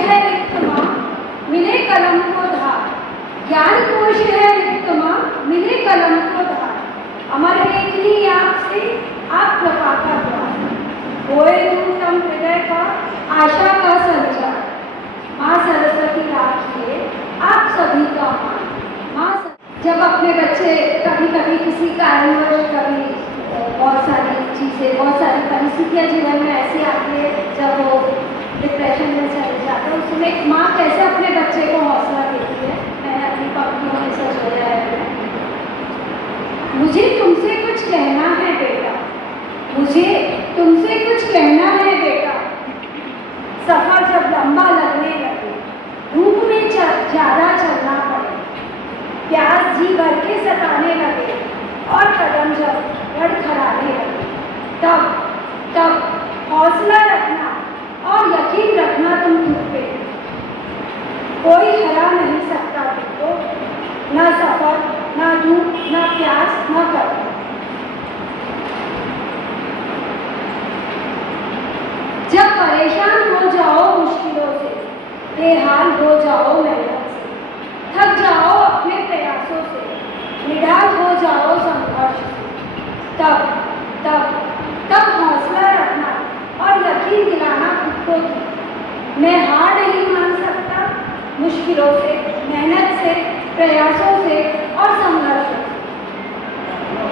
है रिक्त माँ, मिले कलम को धार। ज्ञान कोश है रिक्त माँ, मिले कलम को धार। अमर लेखनी आपसे आप कृपा का द्वार। होए दूतम हृदय का आशा का संचार। माँ सरस्वती राखिए आप सभी का मान। जब अपने बच्चे कभी कभी किसी कारणवश कभी बहुत सारी चीज़ें, बहुत सारी परिस्थितियाँ जीवन में ऐसी आती है जब वो डिप्रेशन में चले जाते हैं, उसमें एक माँ कैसे अपने बच्चे को हौसला देती है, मैंने अपनी पंक्तियों में सोचा है। मुझे तुमसे कुछ कहना है बेटा, मुझे तुमसे कुछ कहना है बेटा। सफ़र जब लंबा लगने लगे, धूप में ज़्यादा चलना पड़े, प्यास जी भर के सताने लगे और कदम जब लड़खड़ाने लगे, तब हौसला रखना और यकीन रखना तुम खुद पे। कोई हरा नहीं सकता तुमको, ना सफ़र, ना धूप, ना प्यास, ना कदम। जब परेशान हो जाओ मुश्किलों से, बेहाल हो जाओ मेहनत से, थक जाओ अपने प्रयासों से, निढाल हो जाओ संघर्ष से, तब हौसला रखना और यकीन दिलाना खुद को कि मैं हार नहीं मान सकता। मुश्किलों से, मेहनत से, प्रयासों से और संघर्ष से।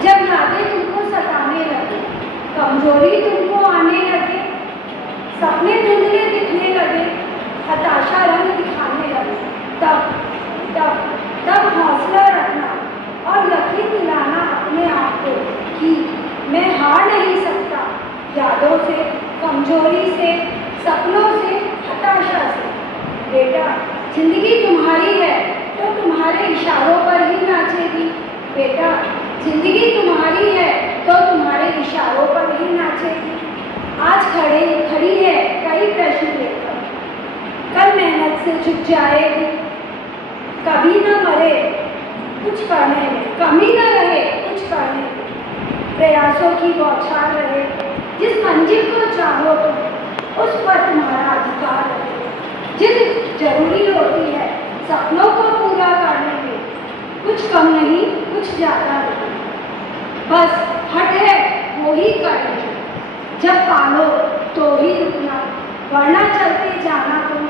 जब यादें तुमको सताने लगे, कमजोरी तुमको आने लगे, सपने धुंधले दिखने लगे, हताशा रंग दिखाने लगे, तब हौसला रखना और यकीन दिलाना अपने आप को कि मैं हार नहीं सकता। यादों से, कमजोरी से, सपनों से, हताशा से। बेटा, जिंदगी तुम्हारी है तो तुम्हारे इशारों पर ही नाचेगी। बेटा, जिंदगी तुम्हारी है तो तुम्हारे इशारों पर ही नाचेगी। आज खड़ी है कई प्रश्न लेकर, कल मेहनत से झुक जाएगी। कभी न मरे कुछ करने में, कमी न रहे कुछ करने में, प्रयासों की बौछार रहे। जिस मंजिल को चाहो तुम, उस पर तुम्हारा अधिकार रहे। जिद जरूरी होती है सपनों को पूरा करने में, कुछ कम नहीं, कुछ ज़्यादा नहीं। बस हट है वो ही करने में। जब पालो तो ही रुकना, वरना चलते जाना तुम।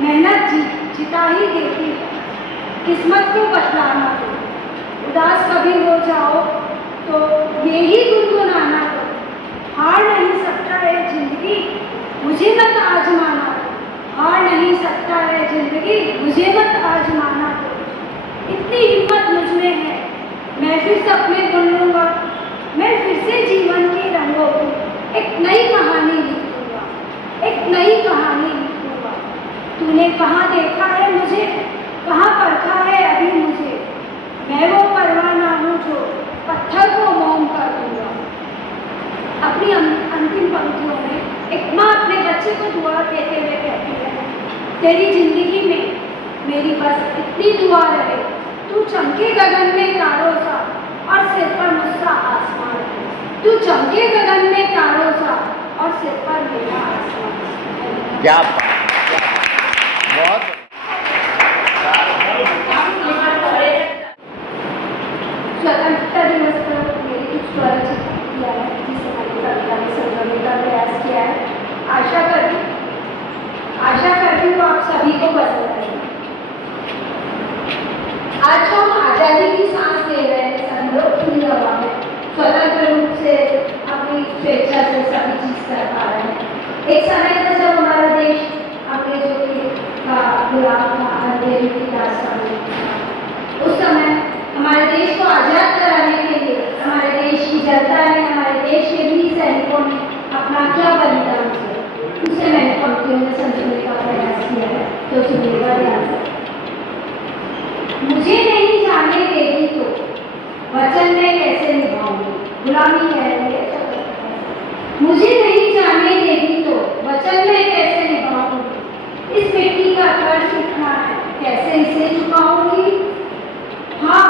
मेहनत जिता ही देती है, किस्मत को बदलाना तुम। उदास कभी हो जाओ तो यही गुनगुनाना तुम। हार नहीं सकता है जिंदगी, मुझे मत आजमाना तुम। हार नहीं सकता है जिंदगी, मुझे मत आजमाना तुम। इतनी हिम्मत मुझ में है, मैं फिर सपने बुन लूँगा। मैं फिर से जीवन के रंगों को एक नई कहानी लिख दूँगा, एक नई कहानी लिख दूँगा। तूने कहाँ देखा है मुझे, कहाँ परखा है अभी मुझे। मैं वो परवाना हूँ जो पत्थर को मोम कर दूँगा। अपनी अंतिम पंक्तियों में एक माँ अपने बच्चे को दुआ देते हुए कहती है, तेरी जिंदगी में मेरी बस इतनी दुआ रहे, तू चमके गगन में तारों सा और सिर पर मुझसा आसमान। तू चमके गगन में तारों सा और सिर पर मेरा आसमान। क्या बहुत स्वतंत्रता दिवस पर मेरी कुछ स्वरचित किया है, जिस हमारी कविता में संगमने का प्रयास किया है। आशा करती हूँ आप सभी को पसंद आएगी। आज हम आज़ादी की सांस ले रहे हैं, सभी लोग खुली हवा में स्वतंत्र रूप से अपनी स्वेच्छा से सभी चीज कर पा रहे हैं। एक समय था जब हमारा देश अंग्रेजों का गुलाम था, अंग्रेजों की दास्तान में। उस समय हमारे देश को आज़ाद कराने के लिए हमारे देश की जनता ने, हमारे देश के भी सैनिकों ने अपना क्या बलिदान किया, उसे मैंने पंक्तियों में संजोने का प्रयास किया है, तो सुनिएगा ध्यान से। मुझे नहीं जाने देगी तो वचन में कैसे निभाऊंगी, गुलामी है मुझे नहीं जाने देगी तो वचन में कैसे निभाऊंगी। इस मिट्टी का कर्ज उठना है, कैसे इसे चुकाऊंगी। हाँ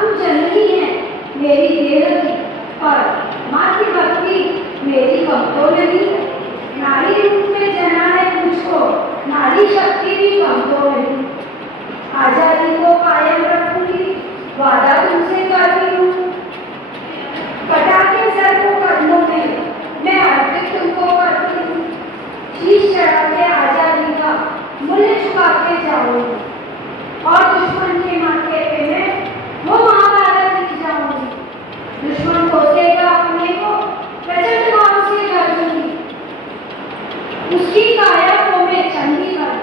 तू जननी है मेरी देह की, पर माँ की भक्ति मेरी कम तो नहीं। नारी रूप में जना है मुझको, आधी शक्ति भी कमजोर नहीं। आजादी को कायम रखूंगी, वादा तुमसे करती हूँ। कटा के सर को कदमों में मैं अर्पित तुमको करती हूँ। शीश चढ़ा के आजादी का मूल्य चुका के जाऊंगी और दुश्मन के माथे पे मैं वो महाभारत लिख जाऊंगी। दुश्मन कोसेगा अपने को, प्रचंड भाव से कर दूंगी। उसकी काया को मैं चंडीगढ़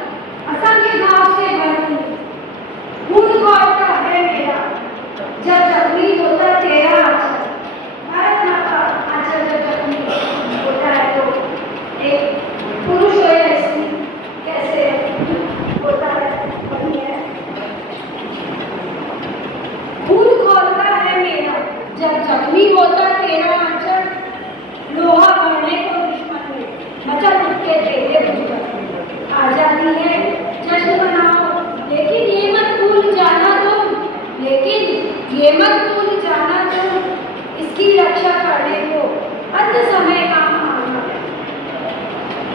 असंख्य घाव से भरूंगी। खून खौलता है मेरा जब जख्मी होता तेरा आंचल। भारत माता आंचल जब जख्मी होता है तो एक पुरुष हो या स्त्री कैसे होता है वही है। खून खौलता है मेरा जब जख्मी होता तेरा आंचल। लोहा भरने को दुश्मन में मचल उठते तेरे बुझकर। आजादी है जश्न मनाओ, लेकिन ये मत भूल जाना तुम, लेकिन ये मत भूल जाना तुम, इसकी रक्षा करने को अंत समय काम आना।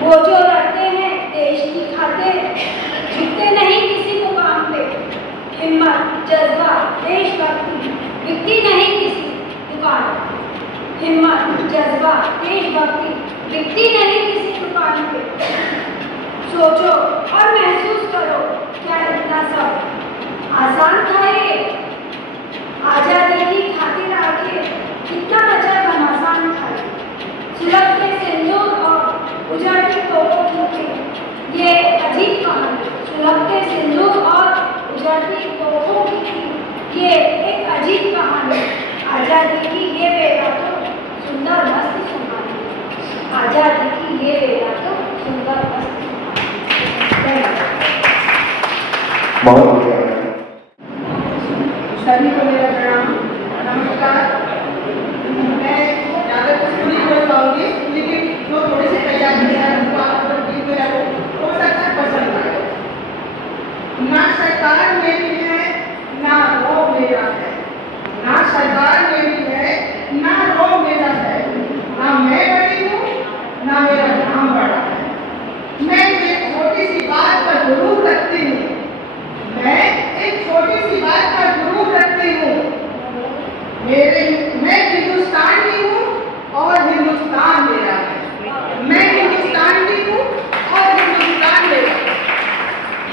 वो जो लड़ते हैं देश की खातिर, झुकते नहीं किसी मुकाम पे। हिम्मत जज्बा देशभक्ति बिकती नहीं किसी दुकान। हिम्मत जज्बा देशभक्ति बिकती नहीं किसी दुकान पे। सोचो और महसूस करो क्या इतना सब आसान था ये। आजादी की खातिर आके कितना बचा घमासान था। सुलगते सिंदूर और उजड़ती तोपों की ये अजीब कहानी। सुलगते सिंदूर और उजड़ती तोपों की ये एक अजीब कहानी। आजादी की ये बेला तो सुंदर मस्त सुहानी। आजादी की ये बेला तो सुंदर मस्त सुहानी। बहुत बढ़िया है। सभी को मेरा प्रणाम, नमस्कार। मैं ज़्यादा कुछ नहीं बोल पाऊंगी, लेकिन जो थोड़ी सी तैयारी है उनको आप लोग मेरा हो सकता है पसंद आए। ना सरकार मेरी है ना रो मेरा है। ना सरकार मेरी है ना रो मेरा है। ना मैं बड़ी हूँ ना मेरा नाम बड़ा है। मैं एक छोटी सी बात पर गुरूर रखती हूँ। मैं एक छोटी सी बात पर गुरूर रखती हूँ। मैं हिंदुस्तान की हूँ और हिंदुस्तान मेरा है। मैं हिंदुस्तान की हूँ और हिंदुस्तान मेरा है।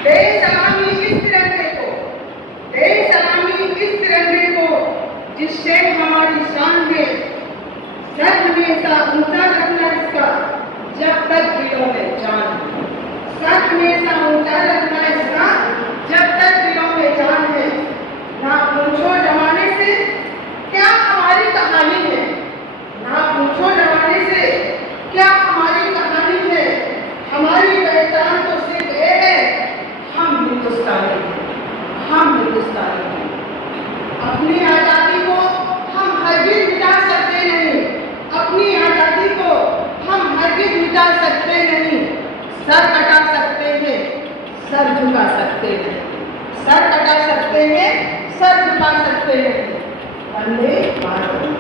दे सलामी इस तिरंगे को, दे सलामी इस तिरंगे को जिससे हमारी शान है। सर हमेशा ऊंचा रखना इसका जब तक दिलों में जान है। सर हमेशा ऊंचा रखना इसका जब तक दिलों में जान है। ना पूछो जमाने से क्या हमारी कहानी है। ना पूछो जमाने से क्या हमारी कहानी है। हमारी पहचान तो सिर्फ ये है, हम हिंदुस्तानी हैं। हम हिंदुस्तानी हैं। अपनी आज़ादी को हम हरगिज़ मिटा सकते नहीं। अपनी आज़ादी को हम हरगिज़ मिटा सकते नहीं। सर कटा सकते हैं, सर झुका सकते हैं। सर कटा सकते हैं, सर झुका सकते हैं। वंदे मातरम।